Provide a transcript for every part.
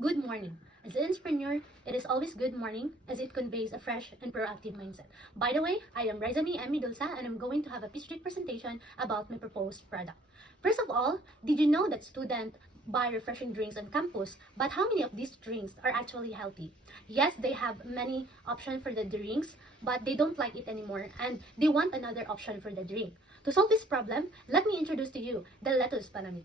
Good morning. As an entrepreneur, it is always good morning as it conveys a fresh and proactive mindset. By the way, I am Rizami M. Medulsa and I'm going to have a pitch deck presentation about my proposed product. First of all, did you know that students buy refreshing drinks on campus, but how many of these drinks are actually healthy? Yes, they have many options for the drinks, but they don't like it anymore and they want another option for the drink. To solve this problem, let me introduce to you the lettuce palamig.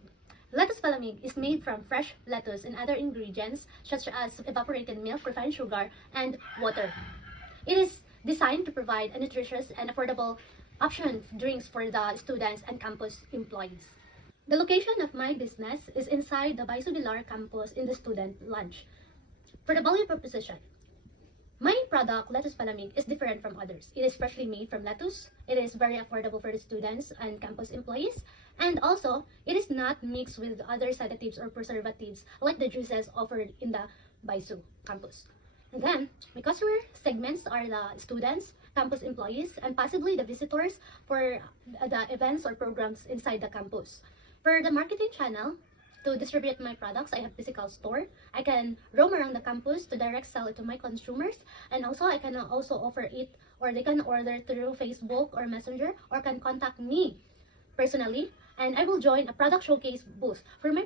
Lettuce palamig is made from fresh lettuce and other ingredients such as evaporated milk, refined sugar, and water. It is designed to provide a nutritious and affordable option drinks for the students and campus employees. The location of my business is inside the Baisubilar campus in the student lunch. For the value proposition, my product, Lettuce Palamig, is different from others. It is freshly made from lettuce. It is very affordable for the students and campus employees. And also, it is not mixed with other sedatives or preservatives like the juices offered in the Baisu campus. And then, my customer segments are the students, campus employees, and possibly the visitors for the events or programs inside the campus. For the marketing channel, to distribute my products, I have physical store. I can roam around the campus to direct sell it to my consumers, and also I can also offer it, or they can order through Facebook or Messenger, or can contact me personally, and I will join a product showcase booth. For my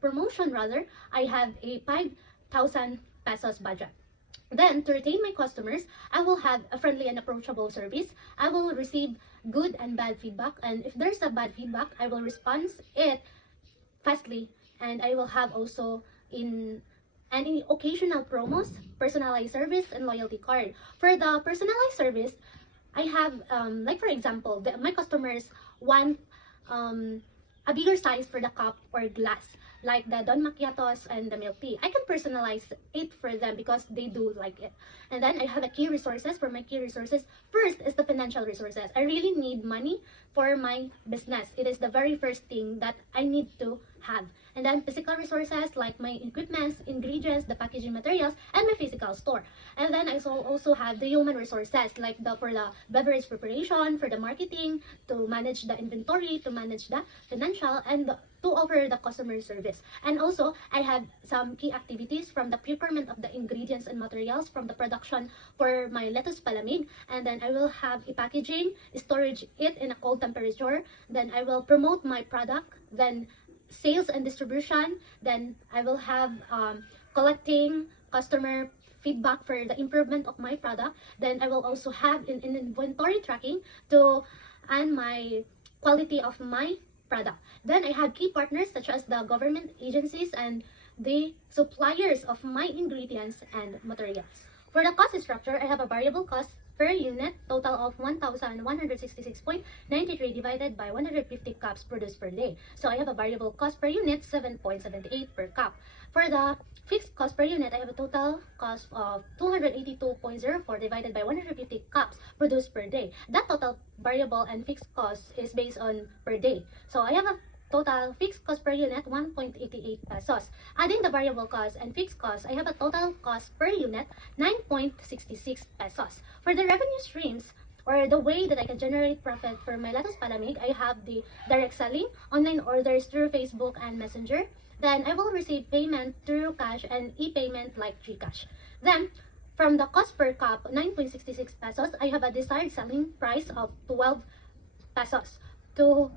promotion rather, I have a 5,000 pesos budget. Then, to retain my customers, I will have a friendly and approachable service. I will receive good and bad feedback, and if there's a bad feedback, I will respond it fastly, and I will have also in any occasional promos, personalized service, and loyalty card. For the personalized service, I have like for example, my customers want a bigger size for the cup or glass, like the Don Macchiatos and the milk tea. I can personalize it for them because they do like it. And then I have a key resources. For my key resources, first is the financial resources. I really need money for my business. It is the very first thing that I need to have. And then physical resources like my equipments, ingredients, the packaging materials, and my physical store. And then I also have the human resources like for the beverage preparation, for the marketing, to manage the inventory, to manage the financial, and to offer the customer service. And also, I have some key activities from the procurement of the ingredients and materials from the production for my lettuce palamig. And then I will have a packaging, storage it in a cold temperature. Then I will promote my product. Then sales and distribution. Then I will have collecting customer feedback for the improvement of my product. Then I will also have in inventory tracking to and my quality of my product. Then I have key partners such as the government agencies and the suppliers of my ingredients and materials. For the cost structure, I have a variable cost per unit, total of 1,166.93 divided by 150 cups produced per day. So I have a variable cost per unit, 7.78 per cup. For the fixed cost per unit, I have a total cost of 282.04 divided by 150 cups produced per day. That total variable and fixed cost is based on per day. So I have a total fixed cost per unit, 1.88 pesos. Adding the variable cost and fixed cost, I have a total cost per unit, 9.66 pesos. For the revenue streams, or the way that I can generate profit for my lettuce palamig, I have the direct selling, online orders through Facebook and Messenger. Then I will receive payment through cash and e-payment like GCash. Then, from the cost per cup, 9.66 pesos, I have a desired selling price of 12 pesos. To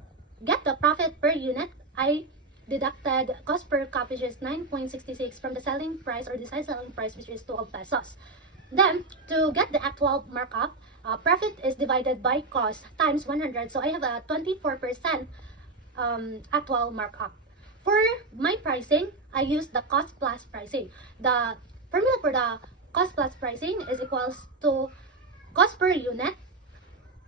get the profit per unit, I deducted cost per cup, which is 9.66 from the selling price or desired selling price, which is 12 pesos. Then, to get the actual markup, profit is divided by cost times 100. So I have a 24% actual markup. For my pricing, I use the cost plus pricing. The formula for the cost plus pricing is equals to cost per unit,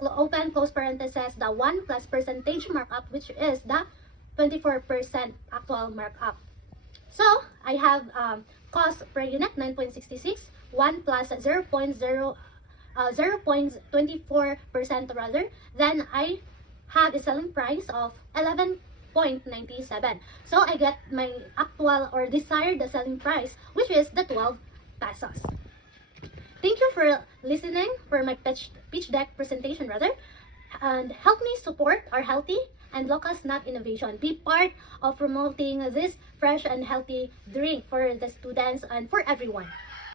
open close parenthesis, the 1 plus percentage markup, which is the 24% actual markup. So I have cost per unit 9.66, 1 plus 0.24% rather. Then I have a selling price of 11.97. So I get my actual or desired selling price, which is the 12 pesos. Thank you for listening for my pitch deck presentation rather, and help me support our healthy and local snack innovation. Be part of promoting this fresh and healthy drink for the students and for everyone.